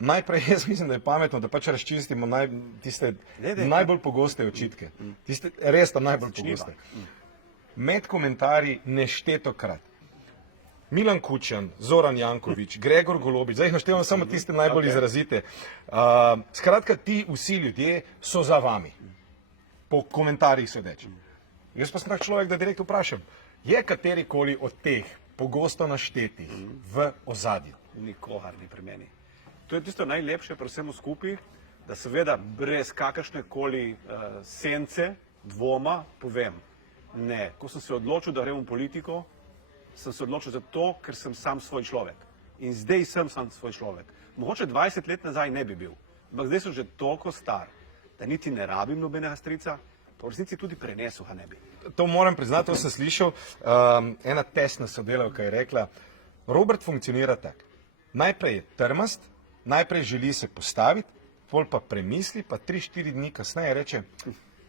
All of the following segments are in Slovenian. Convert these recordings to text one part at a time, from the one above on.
Najprej jaz mislim, da je pametno, da pač razčistimo tiste najbolj pogoste očitke. Tiste res tam najbolj pogoste. Med komentarji neštetokrat. Milan Kučan, Zoran Janković, Gregor Golobič, zdaj jih naštevam samo tiste najbolj izrazite. Skratka, ti vsi ljudje so za vami. Po komentarjih sodeč. Jaz pa sem tak človek, da direkt vprašam, je katerikoli od teh pogosto naštetih v ozadju? Nikogar ni pri meni. To je tisto najlepše pri vsemu skupaj, da seveda brez kakršnekoli sence, dvoma povem. Ne, ko sem se odločil, da grem v politiko, sem se odločil zato, ker sem sam svoj človek. In zdaj sem sam svoj človek. Mogoče 20 let nazaj ne bi bil, ampak zdaj sem že toliko star, da niti ne rabim nobenega strica, pa v resnici tudi prenesel ga ne bi. To moram priznati, to sem slišal. Ena tesna sodelavka je rekla, Robert funkcionira tak. Najprej je trmast, najprej želi se postaviti, pol pa premisli, pa 3-4 dni kasneje reče,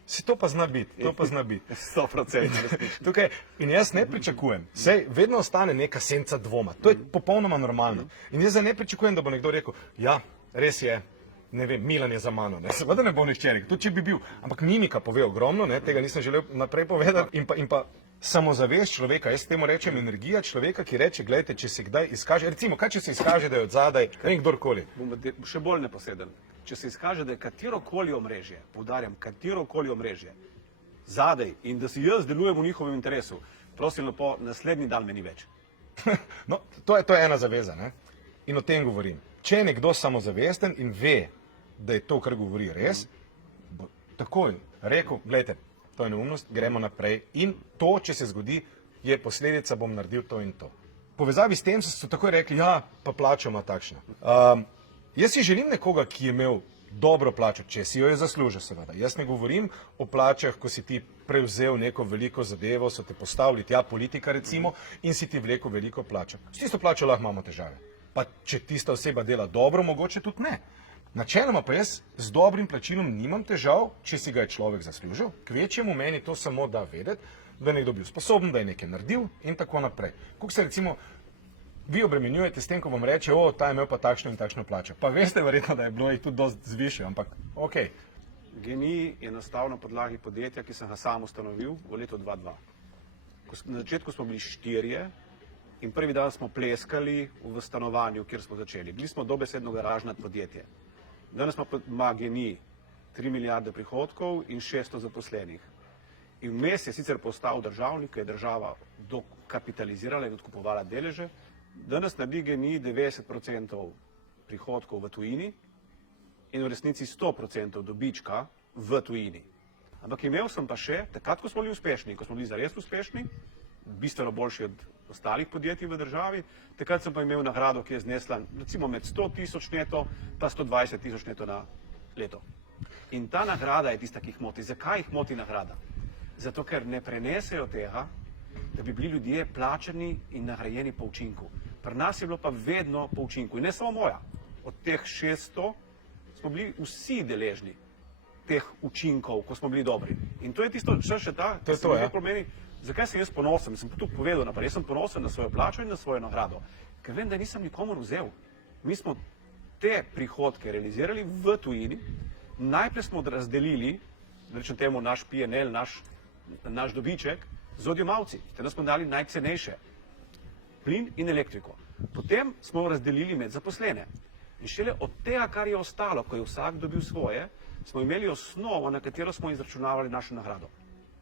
si to pa zna biti, to pa zna biti. 100% Tukaj, in jaz ne pričakujem, sej vedno ostane neka senca dvoma, to je popolnoma normalno. In jaz ne pričakujem, da bo nekdo rekel, ja, res je, ne vem, Milan je za mano, ne, seveda ne bo nihče rekel, tudi če bi bil, ampak mimika pove ogromno, ne, tega nisem želel naprej povedati, in pa samozavest človeka, jaz temu rečem energija človeka, ki reče, gledajte, če se kdaj izkaže, recimo, kaj če se izkaže, da je od zadaj, ne kdorkoli. Bom še bolj neposeden. Če se izkaže, da je katerokoli omrežje, poudarjam, katerokoli omrežje, zadaj in da si jaz delujem v njihovem interesu, prosim lepo, naslednji dan me ni več. No, to je ena zaveza, ne? In o tem govorim. Če je nekdo samozavesten in ve, da je to, kar govori, res, bo takoj rekel, gledajte, to je neumnost, gremo naprej in to, če se zgodi, je posledica, bom naredil to in to. Povezavi s tem so takoj rekli, ja, pa plača ima takšna. Jaz si želim nekoga, ki je imel dobro plačo, če si jo je zaslužil, seveda. Jaz ne govorim o plačah, ko si ti prevzel neko veliko zadevo, so te postavili tja politika recimo in si ti vlekel veliko plačo. S tisto plačo lahko imamo težave. Pa če tista oseba dela dobro, mogoče tudi ne. Načeloma pa jaz z dobrim plačilom nimam težav, če si ga je človek zaslužil. Kvečjemu meni to samo da vedeti, da je nekdo bil sposoben, da je nekaj naredil in tako naprej. Kako se recimo vi obremenjujete s tem, ko vam reče, o, ta je imel pa takšno in takšno plačo. Pa veste verjetno, da je bilo jih tudi dosti zvišal, ampak ok. GEN-I je nastal na podlagi podjetja, ki sem ga sam ustanovil v letu 2002. Na začetku smo bili 4 in prvi dan smo pleskali v stanovanju, kjer smo začeli. Bili smo dobesedno garažno podjetje. Danes ima GEN-I 3 milijarde prihodkov in 600 zaposlenih. In vmes je sicer postal državnik, ker je država dokapitalizirala in odkupovala deleže. Danes naredi GEN-I 90% prihodkov v tujini in v resnici 100% dobička v tujini. Ampak imel sem pa še, takrat, ko smo bili uspešni, ko smo bili zares uspešni, bistveno boljši od ostalih podjetij v državi, takrat sem pa imel nagrado, ki je znesla recimo med 100 tisoč neto pa 120 tisoč neto na leto. In ta nagrada je tista, ki jih moti. Zakaj jih moti nagrada? Zato, ker ne prenesejo tega, da bi bili ljudje plačani in nagrajeni po učinku. Pri nas je bilo pa vedno po učinku. In ne samo moja. Od teh 600 smo bili vsi deležni teh učinkov, ko smo bili dobri. In to je tisto, še ta, ki se mi rekel meni, zakaj sem jaz ponosen, sem tudi povedal naprej, jaz sem ponosen na svojo plačo in na svojo nagrado. Ker vem, da nisem nikomor vzel. Mi smo te prihodke realizirali v tujini, najprej smo razdelili, rečem temu, naš PNL, naš dobiček, z odjemalci, teda smo dali najcenejše, plin in elektriko. Potem smo razdelili med zaposlene. In šele od tega, kar je ostalo, ko je vsak dobil svoje, smo imeli osnovo, na katero smo izračunavali našo nagrado.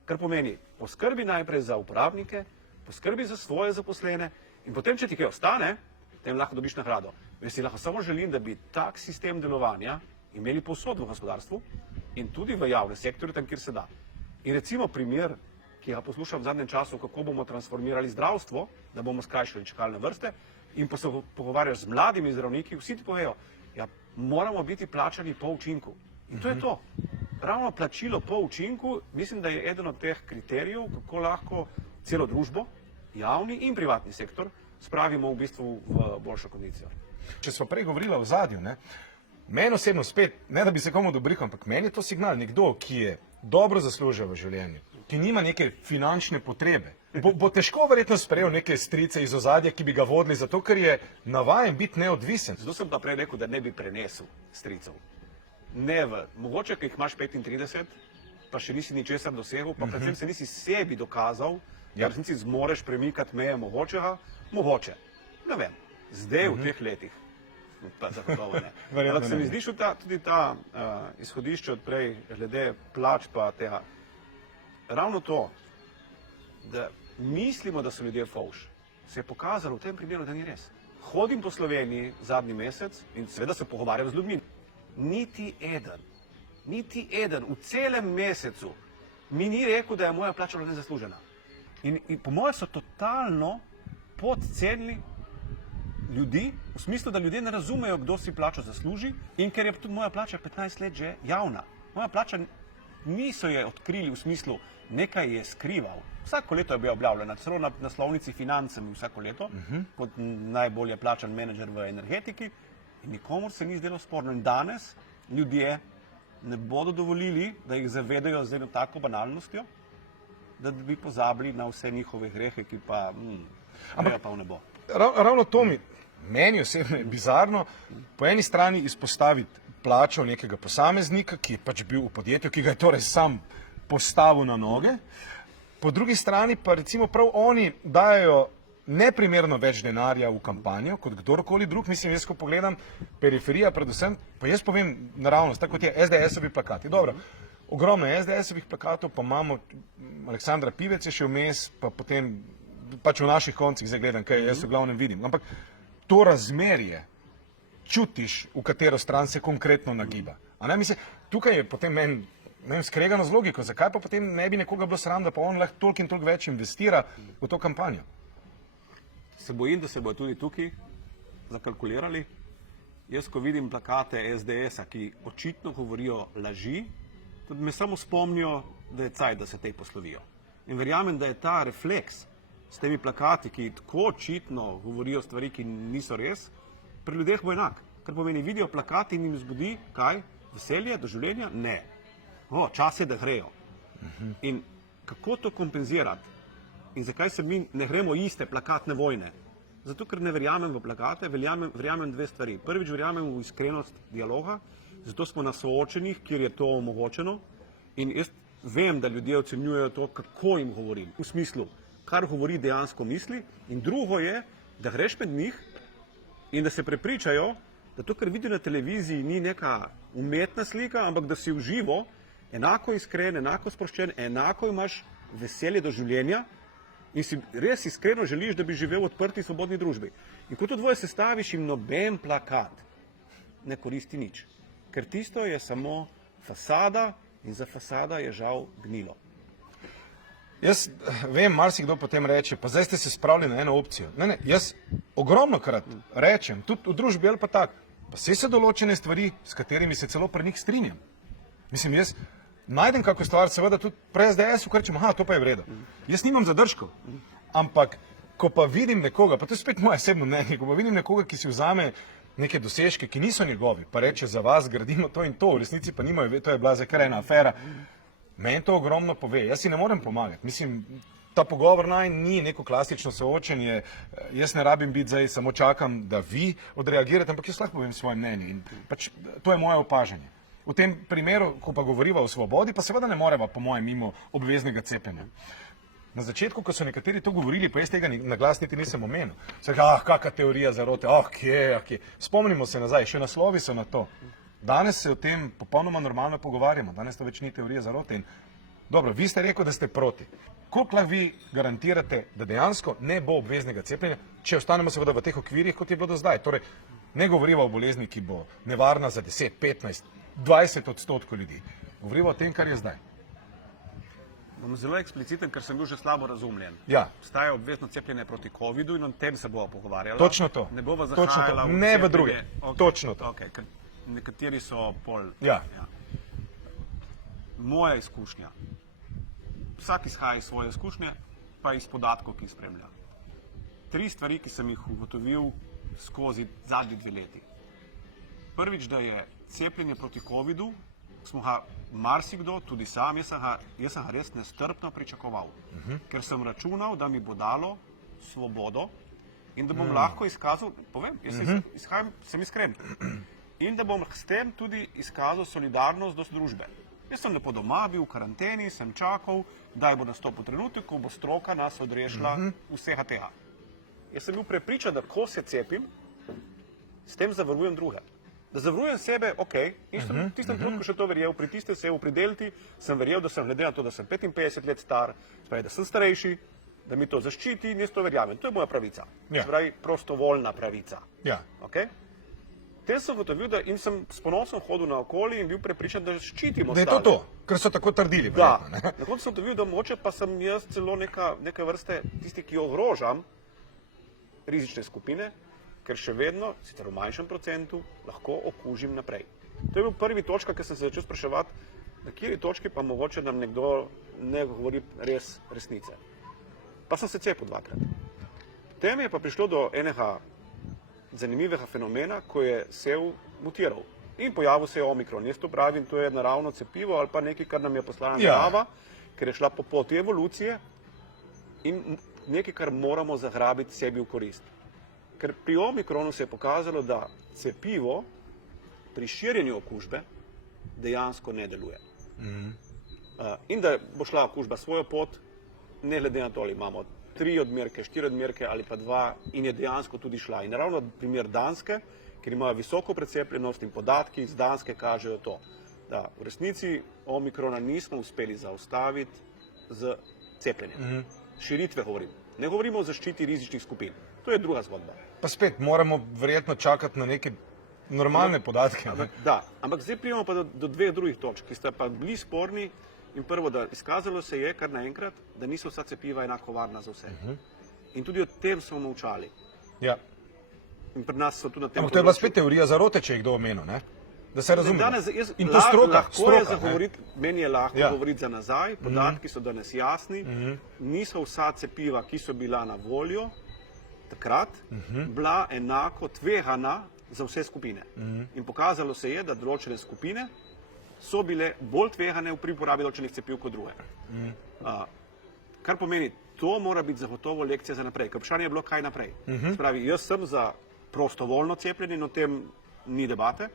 Kar pomeni, poskrbi najprej za uporabnike, poskrbi za svoje zaposlene in potem, če ti kaj ostane, potem lahko dobiš nagrado. Jaz si lahko samo želim, da bi tak sistem delovanja imeli povsod v gospodarstvu in tudi v javnem sektorju, tam, kjer se da. In recimo primer, ki ga poslušam v zadnjem času, kako bomo transformirali zdravstvo, da bomo skrajšali čakalne vrste, in pa se pogovarjaš z mladimi zdravniki, vsi ti povejo, ja, moramo biti plačani po učinku. In to je to. Ravno plačilo po učinku, mislim, da je eden od teh kriterijev, kako lahko celo družbo, javni in privatni sektor, spravimo v bistvu v boljšo kondicijo. Če smo prej govorili o ozadju, meni osebno spet, ne da bi se komu dobrikal, ampak meni je to signal, nekdo, ki je dobro zaslužil v življenju, ki nima neke finančne potrebe, bo težko verjetno sprejel neke strice iz ozadja, ki bi ga vodili, zato ker je navajen biti neodvisen. Zato sem pa prej rekel, da ne bi prenesel stricev. Mogoče, ker jih imaš 35, pa še nisi ničesar dosegel, pa predvsem se nisi sebi dokazal, da v resnici zmoreš premikati meje mogočega, mogoče. Ne vem, zdaj v teh letih, pa zagotovo ne. Ampak se mi zdi tudi ta izhodišče od prej, glede plač pa tega. Ravno to, da mislimo, da so ljudje fovš, se je pokazalo v tem primeru, da ni res. Hodim po Sloveniji zadnji mesec in seveda se pogovarjam z ljudmi. Niti eden v celem mesecu mi ni rekel, da je moja plača nezaslužena. In po mojem so totalno podcenili ljudi, v smislu, da ljudje ne razumejo, kdo si plačo zasluži in ker je tudi moja plača 15 let že javna. Moja plača niso je odkrili v smislu, nekaj je skrival. Vsako leto je bila objavljena, celo na naslovnici Financami vsako leto, kot najbolje plačan menedžer v energetiki in nikomur se ni zdelo sporno. In danes ljudje ne bodo dovolili, da jih zavedajo z eno tako banalnostjo, da bi pozabili na vse njihove grehe, ki pa grejo pa v nebo. Ravno to meni osebno je bizarno, po eni strani izpostaviti plačo nekega posameznika, ki je pač bil v podjetju, ki ga je torej sam postavil na noge, po drugi strani pa recimo prav oni dajo neprimerno več denarja v kampanjo, kot kdorkoli drug. Mislim, jaz ko pogledam periferija predvsem, pa jaz povem naravnost, tako kot je SDS-ovi plakati. Dobro, ogromno je SDS-ovih plakatov, pa imamo Aleksandra Pivec je še vmes, pa potem pač v naših koncih zdaj gledam, kaj jaz v glavnem vidim. Ampak to razmerje čutiš, v katero stran se konkretno nagiba. A ne, mislim, tukaj je potem meni skregano z logiko, zakaj pa potem ne bi nekoga bilo sram, da pa on lahko toliko in toliko več investira v to kampanjo. Se bojim, da se bojo tudi tukaj zakalkulirali. Jaz, ko vidim plakate SDS-a, ki očitno govorijo laži, tudi me samo spomnijo, da je cajt, da se tej poslovijo. In verjamem, da je ta refleks s temi plakati, ki tako očitno govorijo stvari, ki niso res, pri ljudeh bo enak. Ker pomeni, vidijo plakati in jim zbudi, kaj? Veselje, doživljenja? Ne. Čas je, da grejo. In kako to kompenzirati? In zakaj se mi ne gremo iste plakatne vojne? Zato, ker ne verjamem v plakate, verjamem dve stvari. Prvič, verjamem v iskrenost dialoga, zato smo na soočenih, kjer je to omogočeno. In jaz vem, da ljudje ocenjujejo to, kako jim govorim. V smislu, kar govori dejansko misli. In drugo je, da greš med njih in da se prepričajo, da to, kar vidijo na televiziji, ni neka umetna slika, ampak da si v živo enako iskren, enako sproščen, enako imaš veselje do življenja in si res iskreno želiš, da bi živel v odprti, svobodni družbi. In ko to dvoje sestaviš, jim noben plakat ne koristi nič. Ker tisto je samo fasada in za fasada je žal gnilo. Jaz vem, marsikdo potem reče, pa zdaj ste se spravili na eno opcijo. Ne, jaz ogromno krat rečem, tudi v družbi ali pa tak, pa se določene stvari, s katerimi se celo pri njih strinjam. Mislim, jaz najdem kako stvar, seveda tudi pri SDS-u, ker rečem, to pa je v redu. Jaz nimam zadržkov, ampak ko pa vidim nekoga, pa to je spet moje osebno mnenje, ko pa vidim nekoga, ki si vzame neke dosežke, ki niso njegovi, pa reče, za vas gradimo to in to, v resnici pa nimajo, to je bila zdaj kar ena afera. Meni to ogromno pove, jaz si ne morem pomagati. Mislim, ta pogovor naj ni neko klasično soočenje, jaz ne rabim biti zdaj, samo čakam, da vi odreagirate, ampak jaz lahko povem svoje mnenje in pač to je moje opažanje. V tem primeru, ko pa govoriva o svobodi, pa seveda ne moreva, po mojem, mimo obveznega cepljenja. Na začetku, ko so nekateri to govorili, pa jaz tega na glas niti nisem omenil. So rekli, kakšna teorija zarote, kje. Spomnimo se nazaj, še naslovi so na to. Danes se o tem popolnoma normalno pogovarjamo, danes to več ni teorija zarote. In dobro, vi ste rekel, da ste proti. Koliko lahko vi garantirate, da dejansko ne bo obveznega cepljenja, če ostanemo seveda v teh okvirih, kot je bilo do zdaj? Torej, ne govoriva o bolezni, ki bo nevarna za 10, 15, 20% ljudi. Govoriva o tem, kar je zdaj. Bom zelo ekspliciten, ker sem bil že slabo razumljen. Ja. Obstaja obvezno cepljenje proti covidu in o tem se bova pogovarjala. Točno to. Ne bova zahajala v ne cepljenje. v druge. Točno to. Okay, ker nekateri so pol... Ja. Moja izkušnja. Vsak izhaja iz svoje izkušnje, pa iz podatkov, ki jih spremlja. 3 stvari, ki sem jih ugotovil skozi zadnji 2 leti. Prvič, da je cepljenje proti covidu smo ga marsikdo, tudi sam, jaz sem ga res nestrpno pričakoval, ker sem računal, da mi bo dalo svobodo in da bom lahko izkazal, povem, sem iskren, in da bom s tem tudi izkazal solidarnost do družbe. Jaz sem lepo doma, bil v karanteni, sem čakal, da bo nastopil trenutek, ko bo stroka nas odrešila vsega tega. Jaz sem bil prepričan, da ko se cepim, s tem zavarujem druge. Da zavarujem sebe, ok, in sem v tistem trenutku še to verjel, pri tistem sebi, pri delti sem verjel, da sem glede na to, da sem 55 let star, spravi, da sem starejši, da mi to zaščiti in jaz to verjamem. To je moja pravica. Ja. Spravi, prostovoljna pravica. Ja. Okay? Tem sem ugotovil, da in sem s ponosom hodil naokoli in bil prepričan, da ščitimo Da je ostale. to, ker so tako trdili. Da, verjetno, ne? na koncu sem ugotovil, da mogoče pa sem jaz celo neke vrste tisti, ki ogrožam rizične skupine, ker še vedno, sicer v manjšem procentu, lahko okužim naprej. To je bil prvi točka, ker sem se začel spraševati, na kateri točki pa mogoče nam nekdo ne govori resnice. Pa sem se cepil 2-krat. Potem je pa prišlo do enega zanimivega fenomena, ko je sev mutiral. In pojavil se je omikron. Jaz to pravim, to je naravno cepivo ali pa nekaj, kar nam je poslana narava, ker je šla po poti evolucije in nekaj, kar moramo zagrabiti sebi v korist. Ker pri omikronu se je pokazalo, da cepivo pri širjenju okužbe dejansko ne deluje. In da bo šla okužba svojo pot, ne glede na to, ali imamo 3 odmerke, 4 odmerke ali pa 2 in je dejansko tudi šla. In ravno primer Danske, ker imajo visoko precepljenost in podatki iz Danske kažejo to, da v resnici omikrona nismo uspeli zaustaviti z cepljenjem. Širitve govorim. Ne govorimo o zaščiti rizičnih skupin. To je druga zgodba. Pa spet moramo verjetno čakati na neke normalne podatke. Ne? Da, ampak zdaj pridemo pa do 2 drugih točk, ki sta pa bili sporni. In prvo, da izkazalo se je kar naenkrat, da niso vsa cepiva enako varna za vse. In tudi o tem smo molčali. Ja. In pri nas so tudi na tem Ampak to je bila spet teorija zarote, če jih kdo omenil, ne? Da se razume. In to lahko je stroka. zagovoriti, meni je lahko Ja. govoriti za nazaj, podatki so danes jasni, niso vsa cepiva, ki so bila na voljo takrat, bila enako tvegana za vse skupine. In pokazalo se je, da določene skupine so bile bolj tvegane pri uporabi določenih cepiv kot druge. Kar pomeni, to mora biti zagotovo lekcija za naprej. Ker vprašanje je bilo, kaj naprej. Spravi, jaz sem za prostovoljno cepljenje in o tem ni debate.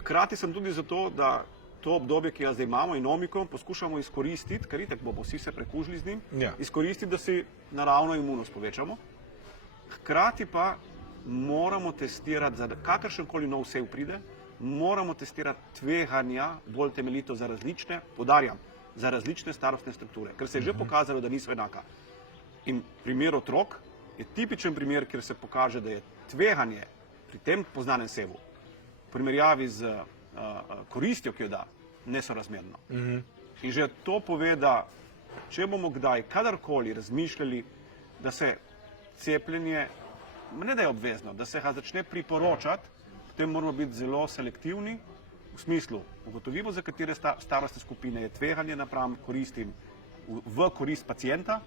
Hkrati sem tudi za to, da to obdobje, ki ga zdaj imamo in omikron, poskušamo izkoristiti, ker itak bomo vsi se prekužili z njim, izkoristiti, da si naravno imunost povečamo. Hkrati pa moramo testirati, za kakršenkoli nov sev pride, moramo testirati tveganja bolj temeljito za različne, poudarjam, za različne starostne strukture, ker se je že pokazalo, da niso enaka. In primer otrok je tipičen primer, kjer se pokaže, da je tveganje pri tem poznanem sevu v primerjavi z koristjo, ki jo da, nesorazmerno. In že to pove, da če bomo kdaj, kadarkoli razmišljali, da se cepljenje, ne da je obvezno, da se ga začne priporočati, potem moramo biti zelo selektivni, v smislu, ugotovimo, za katere starostne skupine je tveganje napram koristim v korist pacienta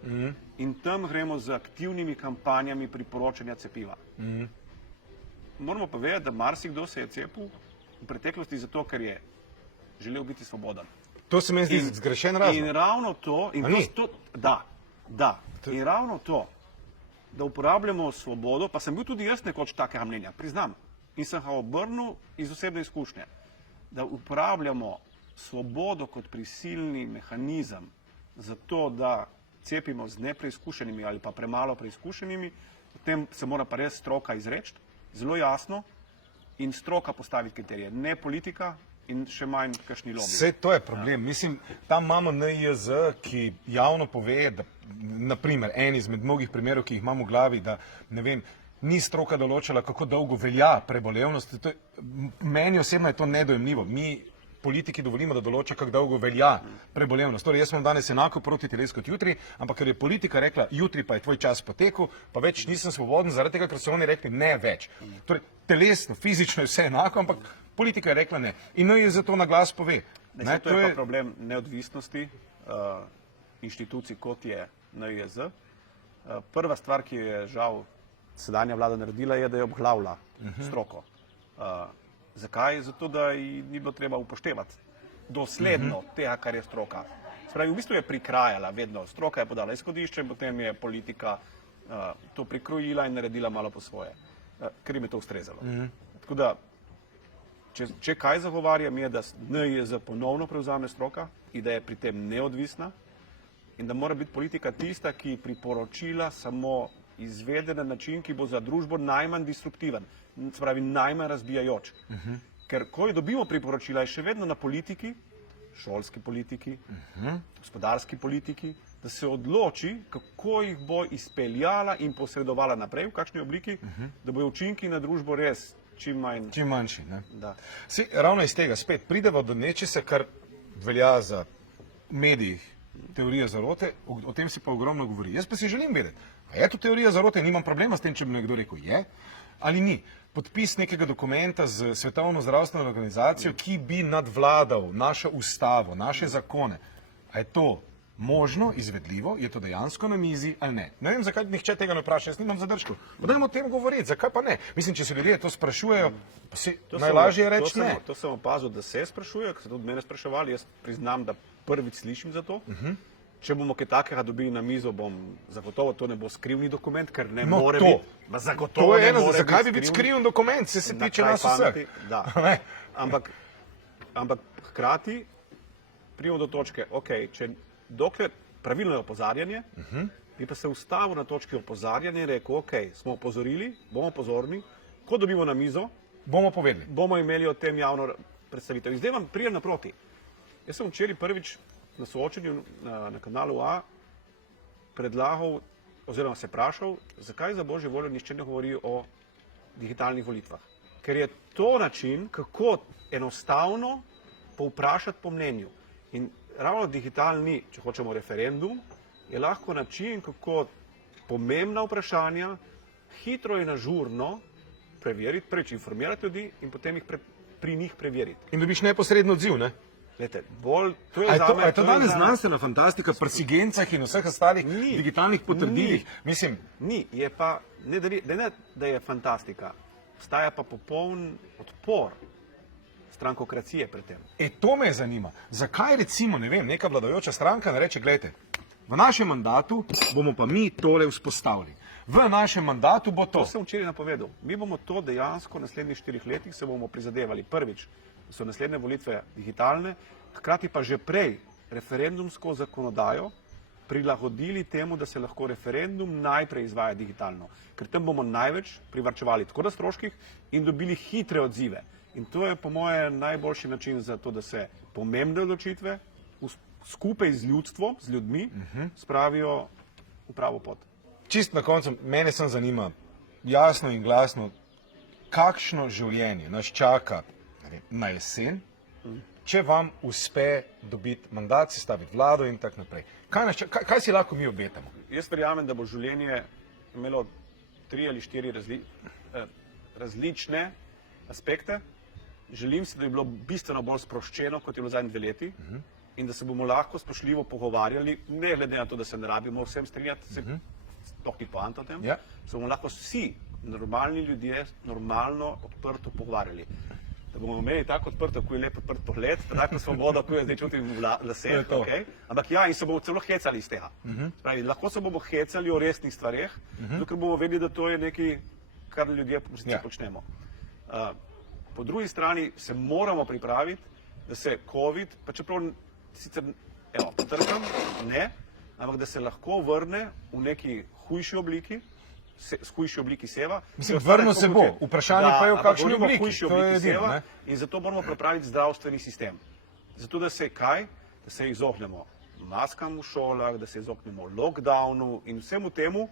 in tam gremo z aktivnimi kampanjami priporočanja cepiva. Moramo pa vedeti, da marsikdo se je cepil v preteklosti zato, ker je želel biti svoboden. To se mi zdi zgrešen razlog. In ravno to, in ravno to, da uporabljamo svobodo, pa sem bil tudi jaz nekoč takega mnenja, priznam, in sem ga obrnil iz osebne izkušnje, da uporabljamo svobodo kot prisilni mehanizem za to, da cepimo z nepreizkušenimi ali pa premalo preizkušenimi, potem se mora pa res stroka izreči, zelo jasno, in stroka postaviti kriterije, ne politika in še manj kakšni lobiji. Vse to je problem. Mislim, tam imamo NIJZ, ki javno pove, da, naprimer, en izmed mnogih primerov, ki jih imamo v glavi, da, ne vem, ni stroka določila, kako dolgo velja prebolevnost. Meni osebno je to nedojemljivo. Mi, politiki, dovolimo, da določa, kako dolgo velja prebolevnost. Torej, jaz sem danes enako proti teles kot jutri, ampak ker je politika rekla, jutri pa je tvoj čas potekel, pa več nisem svoboden, zaradi tega, ker so oni rekli ne več. Torej, telesno, fizično je vse enako, ampak politika je rekla ne. In NIJZ to na glas pove. To je pa problem neodvisnosti inštitucij, kot je NIJZ. Prva stvar, ki je žal sedanja vlada naredila, je, da je obglavila stroko. Zakaj? Zato, da ji ni bilo treba upoštevati dosledno tega, kar je stroka. Spravi, v bistvu je prikrajala vedno. Stroka je podala izhodišče, potem je politika to prikrojila in naredila malo po svoje, ker jim je to ustrezalo. Tako da, če kaj zagovarjam, je, da NIJZ ponovno prevzame stroka in da je pri tem neodvisna in da mora biti politika tista, ki priporočila samo izvede na način, ki bo za družbo najmanj destruktiven, se pravi najmanj razbijajoč. Ker ko jo dobimo priporočila, je še vedno na politiki, šolski politiki, gospodarski politiki, da se odloči, kako jih bo izpeljala in posredovala naprej, v kakšni obliki, da bojo učinki na družbo res čim manjši. Ne? Da. Ravno iz tega spet pridemo do nečesa, kar velja za medijih, teorija zarote, o tem se pa ogromno govori. Jaz pa si želim vedeti, a je to teorija zarote, nimam problema s tem, če bi nekdo rekel je ali ni. Podpis nekega dokumenta z Svetovno zdravstveno organizacijo, ki bi nadvladal našo ustavo, naše zakone. A je to možno, izvedljivo, je to dejansko na mizi ali ne? Ne vem, zakaj nihče tega ne vpraša, jaz nimam zadržkov. Dajmo o tem govoriti, zakaj pa ne? Mislim, če se ljudje to sprašujejo, najlažje je reči ne. To sem opazil, da se sprašujejo, ker so tudi mene spraševali, jaz priznam, da prvič slišim za to. Če bomo kaj takega dobili na mizo, bom zagotovo, to ne bo skrivni dokument, ker ne more biti. To je eno, zakaj bi biti skrivni dokument, se tiče nas vseh. Ampak hkrati pridemo do točke, dokler pravilno je opozarjanje, bi pa se ustavil na točki opozarjanja in rekel, smo opozorili, bomo pozorni, ko dobimo na mizo, bomo povedali. Bomo imeli o tem javno predstavitev. In zdaj vam prijem naproti. Jaz sem včeraj prvič na soočenju na kanalu A predlagal oziroma se vprašal, zakaj za božjo voljo nihče ne govori o digitalnih volitvah. Ker je to način, kako enostavno povprašati po mnenju. In ravno digitalni, če hočemo referendum, je lahko način, kako pomembna vprašanja hitro in ažurno preveriti, prvič informirati ljudi in potem jih pri njih preveriti. In dobiš neposredno odziv, ne? Glejte, to je je to danes znanstvena fantastika pri Sigencah in vseh ostalih digitalnih potrdilih? Mislim, ni, je pa, ne da je fantastika, obstaja pa popoln odpor strankokracije pred tem. To me zanima. Zakaj recimo, ne vem, neka vladajoča stranka ne reče, gledajte, v našem mandatu bomo pa mi tole vzpostavili. V našem mandatu bo to. To sem včeraj napovedal. Mi bomo to dejansko v naslednjih 4 letih se bomo prizadevali. Prvič, so naslednje volitve digitalne, hkrati pa že prej referendumsko zakonodajo prilagodili temu, da se lahko referendum najprej izvaja digitalno. Ker tam bomo največ privarčevali tako na stroških in dobili hitre odzive. In to je po moje najboljši način za to, da se pomembne odločitve skupaj z ljudstvom, z ljudmi, spravijo v pravo pot. Čist na koncu, mene sem zanima jasno in glasno, kakšno življenje nas čaka na jesen, če vam uspe dobiti mandat, sestaviti vlado in tako naprej. Kaj si lahko mi obetamo? Jaz verjamem, da bo življenje imelo 3 ali 4 različne aspekte. Želim si, da bi bilo bistveno bolj sproščeno, kot je bilo zadnji 2 leti, in da se bomo lahko spoštljivo pogovarjali, ne glede na to, da se ne rabimo vsem strinjati, se sploh ni poanta o tem, se bomo lahko vsi normalni ljudje normalno, odprto pogovarjali. Da bomo imeli tako odprto, ko je lep odprt pogled, tako svobodo, ko je zdaj čutim v laseh, ampak in se bomo celo hecali iz tega. Pravi, lahko se bomo hecali o resnih stvareh, dokler bomo vedeli, da to je nekaj, kar ljudje počnemo. Po drugi strani se moramo pripraviti, da se COVID, pa čeprav sicer, potrkam, ne, ampak da se lahko vrne v neki hujši obliki, hujši obliki seva. Mislim, vrno se bo, vprašanje pa je v kakšni obliki. Hujši obliki seva in zato moramo pripraviti zdravstveni sistem. Zato, da se kaj? Da se izognemo maskam v šolah, da se izognemo lockdownu in vsemu temu,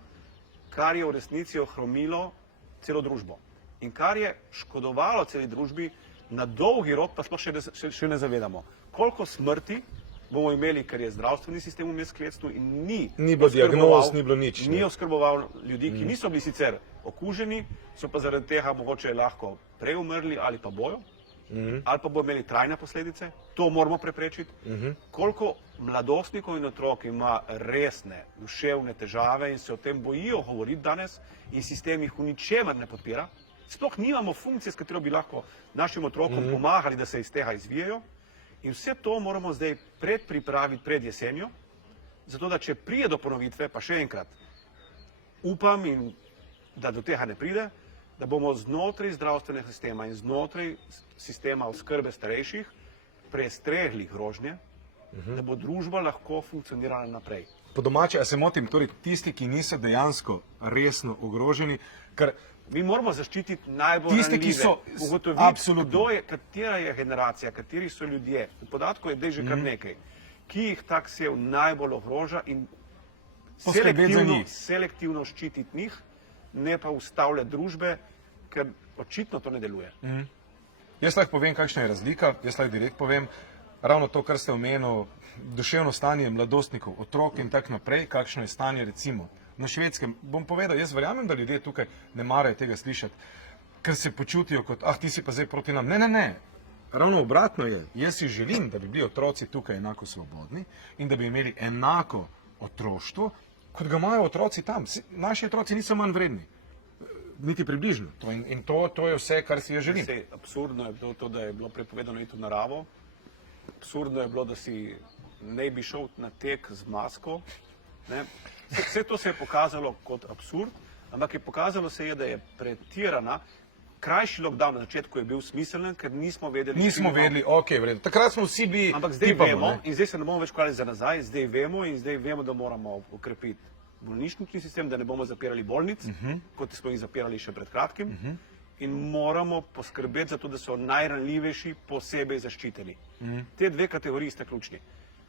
kar je v resnici ohromilo celo družbo. In kar je škodovalo celi družbi, na dolgi rok pa sploh še ne zavedamo. Koliko smrti bomo imeli, ker je zdravstveni sistem v sklectvu in ni bilo diagnoz, ni bilo nič. Ni oskrboval ljudi, ki niso bili sicer okuženi, so pa zaradi tega mogoče lahko prej umrli ali pa bojo, ali pa bodo imeli trajne posledice. To moramo preprečiti. Koliko mladostnikov in otrok ima resne duševne težave in se o tem bojijo govoriti danes in sistem jih v ničemer ne podpira. Sploh nimamo funkcije, s katero bi lahko našim otrokom pomagali, da se iz tega izvijajo. In vse to moramo zdaj predpripraviti pred jesenjo, zato da če prije do ponovitve, pa še enkrat, upam, da do tega ne pride, da bomo znotraj zdravstvenega sistema in znotraj sistema oskrbe starejših prestregli grožnje, da bo družba lahko funkcionirala naprej. Po domače, a se motim, torej tisti, ki niso dejansko resno ogroženi, ker mi moramo zaščititi najbolj tisti, ki so ugotoviti, absolutno, katera je generacija, kateri so ljudje. V podatku je zdaj že kar nekaj, ki jih tak sev najbolj ogroža in selektivno ščititi njih, ne pa ustavljati družbe, ker očitno to ne deluje. Jaz lahko povem, kakšna je razlika, jaz lahko direkt povem, ravno to, kar ste omenili, duševno stanje mladostnikov, otrok in tako naprej, kakšno je stanje recimo na Švedskem. Bom povedal, jaz verjamem, da ljudje tukaj ne marajo tega slišati, ker se počutijo kot, ti si pa zdaj proti nam. Ne. Ravno obratno je, jaz si želim, da bi bili otroci tukaj enako svobodni in da bi imeli enako otroštvo, kot ga imajo otroci tam. Naši otroci niso manj vredni, niti približno. In to je vse, kar si jaz želim. Absurdno je bilo to, da je bilo prepovedano iti v naravo. Absurdno je bilo, da si ne bi šel na tek z masko. Vse to se je pokazalo kot absurd, ampak pokazalo se je, da je pretirana. Krajši lockdown na začetku je bil smiseln, ker nismo vedeli, ok, vredno. Takrat smo vsi bili. Ampak zdaj vemo, in zdaj se ne bomo več kvarjali za nazaj, zdaj vemo, da moramo ukrepiti bolnišnični sistem, da ne bomo zapirali bolnic, kot smo jih zapirali še pred kratkim, in moramo poskrbeti za to, da so najranljivejši posebej zaščiteni. Te dve kategoriji sta ključni.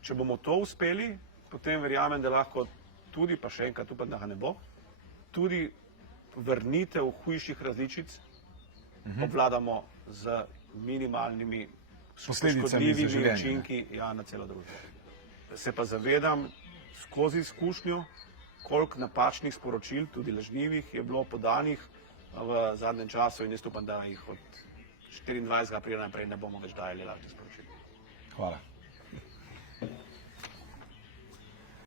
Če bomo to uspeli, potem verjamem, da lahko tudi, pa še enkrat upam, da ga ne bo, tudi vrnitev hujših različic obvladamo z minimalnimi škodljivimi učinki na celo družbo. Se pa zavedam skozi izkušnjo, koliko napačnih sporočil, tudi lažnivih, je bilo podanih v zadnjem času in jaz upam, da jih od 24. aprila naprej ne bomo več dajali lažnih sporočil. Hvala.